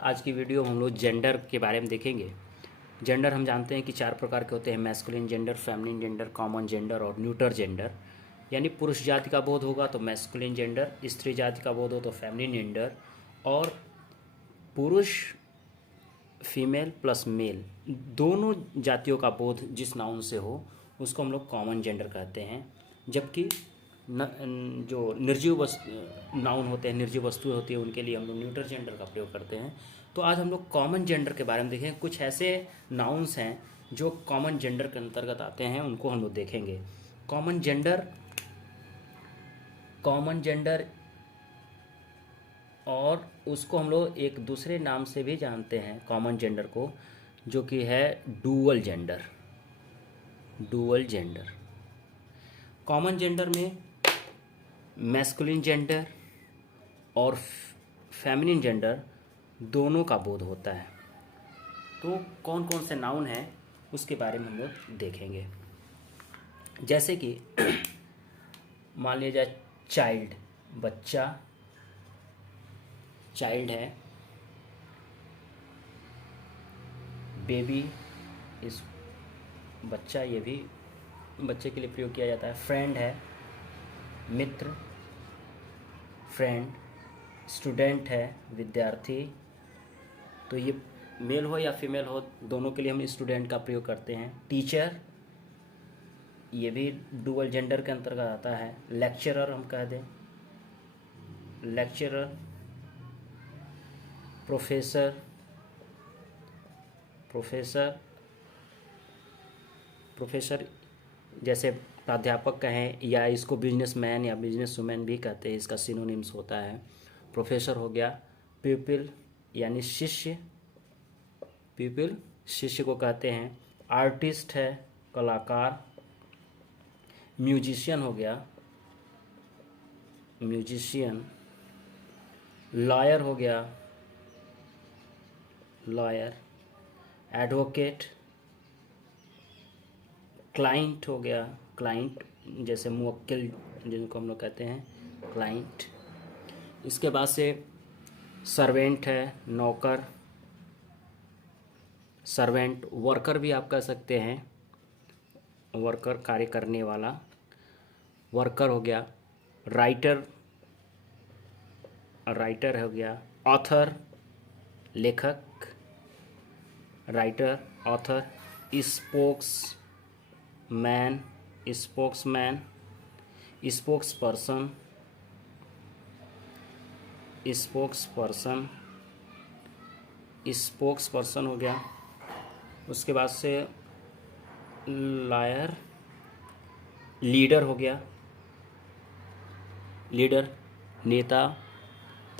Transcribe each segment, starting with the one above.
आज की वीडियो में हम लोग जेंडर के बारे में देखेंगे। जेंडर हम जानते हैं कि 4 प्रकार के होते हैं, masculine gender, feminine gender, common gender और न्यूटर जेंडर। यानी पुरुष जाति का बोध होगा तो मैस्कुलिन जेंडर, स्त्री जाति का बोध हो तो फेमिनिन जेंडर, और पुरुष फीमेल प्लस मेल दोनों जातियों का बोध जिस नाउन से हो उसको हम लोग कॉमन जेंडर कहते हैं। जबकि जो निर्जीव नाउन होते हैं, निर्जीव वस्तुएं होती है, उनके लिए हम लोग न्यूटर जेंडर का प्रयोग करते हैं। तो आज हम लोग कॉमन जेंडर के बारे में देखें। कुछ ऐसे नाउन्स हैं जो कॉमन जेंडर के अंतर्गत आते हैं, उनको हम लोग देखेंगे। कॉमन जेंडर और उसको हम लोग एक दूसरे नाम से भी जानते हैं कॉमन जेंडर को, जो कि है डुअल जेंडर। कॉमन जेंडर में मैस्कुलिन जेंडर और फेमिनिन जेंडर दोनों का बोध होता है। तो कौन कौन से नाउन हैं उसके बारे में हम लोग देखेंगे। जैसे कि मान लिया जाए चाइल्ड, बच्चा, चाइल्ड है। बेबी, इस बच्चा, ये भी बच्चे के लिए प्रयोग किया जाता है। फ्रेंड है, मित्र, फ्रेंड। स्टूडेंट है, विद्यार्थी। तो ये मेल हो या फीमेल हो, दोनों के लिए हम स्टूडेंट का प्रयोग करते हैं। टीचर, ये भी डुअल जेंडर के अंतर्गत आता है। लेक्चरर हम कह दें, लेक्चरर। प्रोफेसर जैसे प्राध्यापक कहें, या इसको बिजनेसमैन या बिजनेस वुमेन भी कहते हैं, इसका सिनोनिम्स होता है। प्रोफेसर हो गया। प्यूपिल यानी शिष्य, प्यूपिल शिष्य को कहते हैं। आर्टिस्ट है, कलाकार। म्यूजिशियन हो गया, म्यूजिशियन। लॉयर हो गया, लॉयर। एडवोकेट। क्लाइंट हो गया, क्लाइंट जैसे मुवक्किल जिनको हम लोग कहते हैं, क्लाइंट। इसके बाद से सर्वेंट है, नौकर, सर्वेंट। वर्कर भी आप कह सकते हैं, वर्कर कार्य करने वाला, वर्कर हो गया। राइटर, राइटर हो गया। ऑथर, लेखक, writer, author. Spokesman, spokesperson, spokesperson हो गया। उसके बाद से लायर, लीडर हो गया, लीडर, नेता।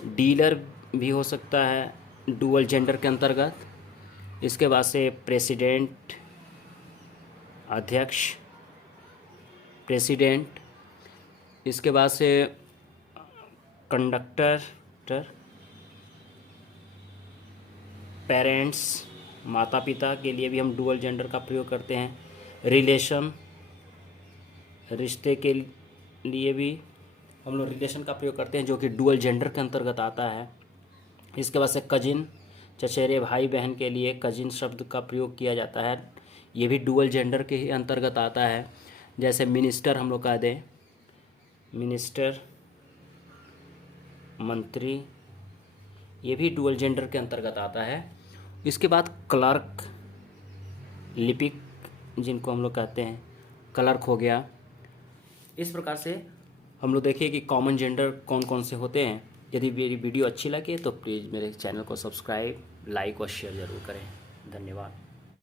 डीलर भी हो सकता है डुअल जेंडर के अंतर्गत। इसके बाद से प्रेसिडेंट, अध्यक्ष, प्रेसिडेंट। इसके बाद से कंडक्टर, पेरेंट्स, माता पिता के लिए भी हम डुअल जेंडर का प्रयोग करते हैं। रिलेशन, रिश्ते के लिए भी हम लोग रिलेशन का प्रयोग करते हैं, जो कि डुअल जेंडर के अंतर्गत आता है। इसके बाद से कजिन, चचेरे भाई बहन के लिए कजिन शब्द का प्रयोग किया जाता है, ये भी डुअल जेंडर के ही अंतर्गत आता है। जैसे मिनिस्टर हम लोग कह दें, मिनिस्टर, मंत्री, ये भी डुअल जेंडर के अंतर्गत आता है। इसके बाद क्लर्क, लिपिक जिनको हम लोग कहते हैं, क्लर्क हो गया। इस प्रकार से हम लोग देखिए कि कॉमन जेंडर कौन कौन से होते हैं। यदि मेरी वीडियो अच्छी लगे तो प्लीज़ मेरे चैनल को सब्सक्राइब, लाइक और शेयर ज़रूर करें। धन्यवाद।